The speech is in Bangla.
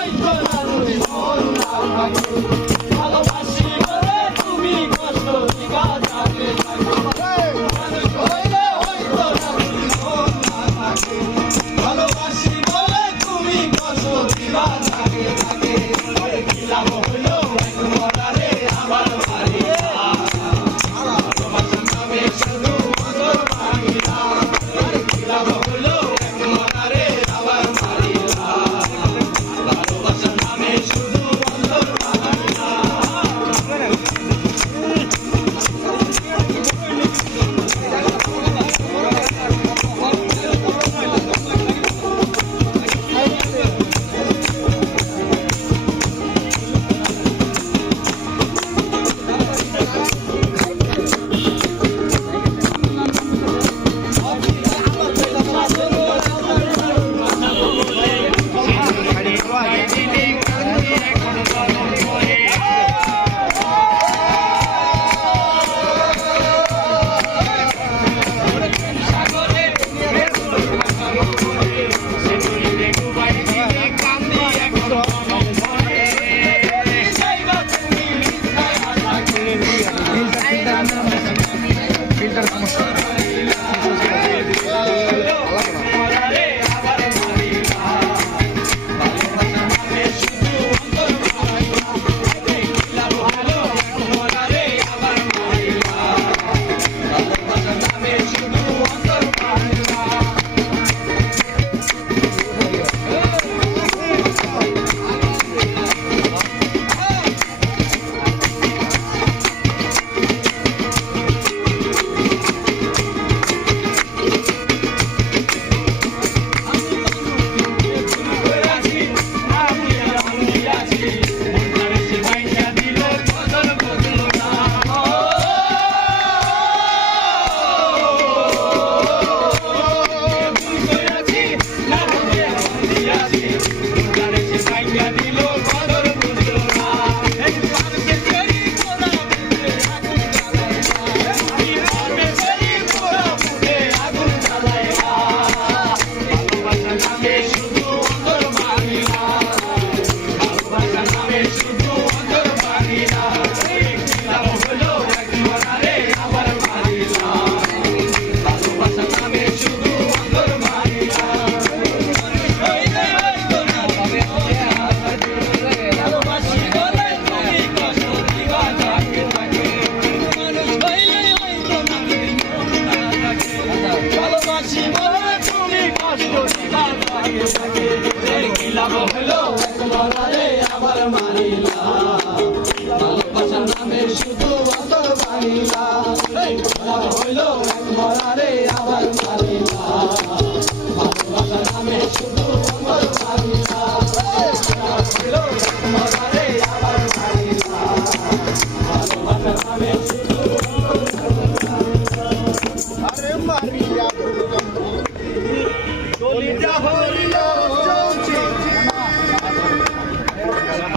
হইতো না যদি মন না থাকে ভালোবাসি বলে তুমি কষ্ট দিবা যাবে মানুষ হইলে হইতো না যদি মন না থাকে ভালোবাসি বলে তুমি কষ্ট দিবা যাবে থাকে কি লাভ হইলো এক মরারে আমার বাড়ি ভালোবাসার নামে শুধু অন্তর ভাঙিলা কি লাভ হইলো এক মরারে আমার বাড়ি ভালোবাসার নামে শুধু অন্তর ভাঙিলা ভালোবাসার নামে শুধু অন্তর ভাঙিলা হইল